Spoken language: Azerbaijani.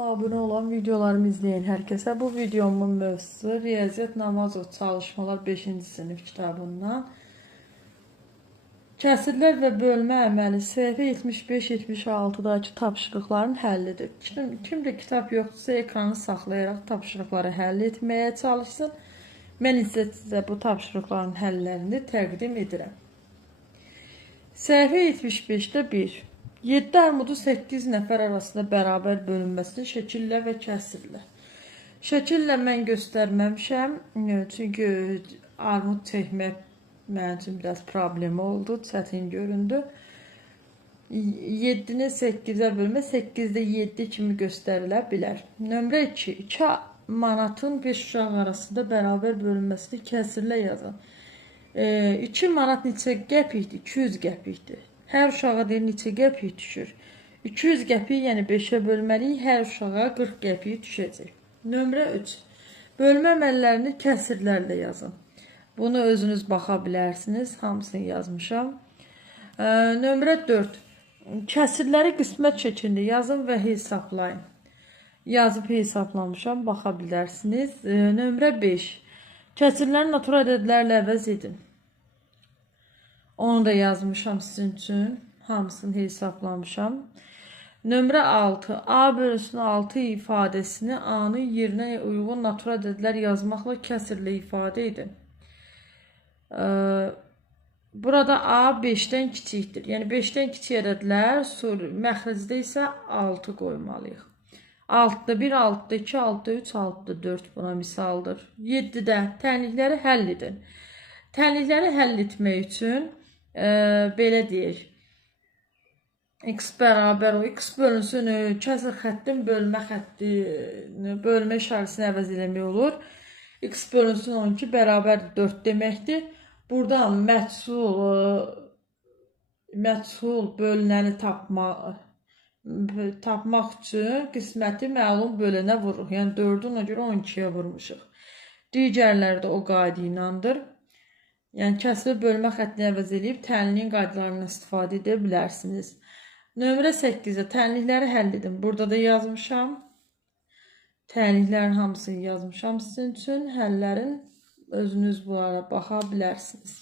Abone olan videolarımı izleyen herkese bu videomun mövzusu Riyaziyyat Namazov Çalışmalar 5-ci sinif kitabından Kəsirlər və bölmə əməli səhifə 75-76-dakı tapşırıqların həllidir. Kimdə kitab yoxdursa ekranı saxlayaraq tapşırıqları həll etməyə çalışsın. Mən isə sizə bu tapşırıqların həllərini təqdim edirəm. Səhifə 75-də 1. 7 armudu 8 nəfər arasında bərabər bölünməsini şəkillə və kəsirlə. Şəkillə mən göstərməmişəm, çünki armud çəkmək mənim üçün biraz problem oldu, çətin göründü. 7-ni 8-ə bölmə 8-də 7 kimi göstərilə bilər. Nömrə 2. 2 manatın 5 uşaq arasında bərabər bölünməsini kəsirlə yazın. 2 manat neçə qəpikdir? 200 qəpikdir. Hər uşağa deyir neçə qəpik düşür? 200 qəpik, yəni 5-ə bölməliyik, hər uşağa 40 qəpik düşəcək. Nömrə 3. Bölmə əməllərini kəsirlərlə yazın. Bunu özünüz baxa bilərsiniz, hamısını yazmışam. Nömrə 4. Kəsirləri qismət şəklində yazın və hesablayın. Yazıb hesablamışam, baxa bilərsiniz. Nömrə 5. Kəsirləri natural ədədlərlə əvəz edin. Onu da yazmışam sizin üçün. Hamısını hesaplamışam. Nömrə 6. A bölünsün 6 ifadəsini A-nın yerinə uyğun natural ədədlər yazmaqla kəsirlə ifadə edin. Burada A 5-dən kiçikdir. Yəni 5-dən kiçik ədədlər, məxrəcdə isə 6 qoymalıyıq. 6-da 1, 6-da 2, 6-da 3, 6-da 4 buna misaldır. 7-də tənlikləri həll edin. Tənlikləri həll etmək üçün belə deyək. X bərabər o. X bölünsün kəsir xəttin bölmə xətti, bölmə işarəsini əvəz eləmək olur. X bölünsün 12 bərabər 4 deməkdir. Buradan məchul bölünəni tapmaq üçün qisməti məlum bölənə vururuq. Yəni 4-ü ona görə 12-yə vurmuşuq. Digərləri də o qayda ilədir. Yəni kəsiri bölmə xəttini əvəz edib tənliyin qaydalarından istifadə edə bilərsiniz. Nömrə 8-də tənlikləri həll edin. Burada da yazmışam. Tənliklərin hamısını yazmışam sizin üçün. Həllərin özünüz bunlara baxa bilərsiniz.